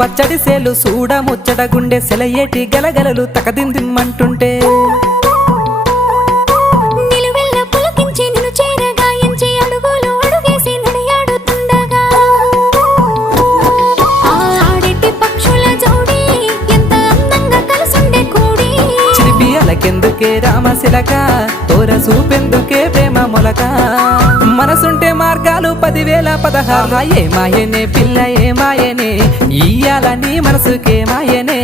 పచ్చడి సేలు సూడ ముచ్చట గుండె సెలయేటి గలగలలు తకదిందిమ్మంటుంటే కెందుకే రామశిలక తోర సూపెందుకే ప్రేమ మొలక మనసుంటే మార్గాలు 10,016 ఏ మాయనే పిల్ల ఏ మాయనే ఇయ్యాల నీ మనసుకే మాయనే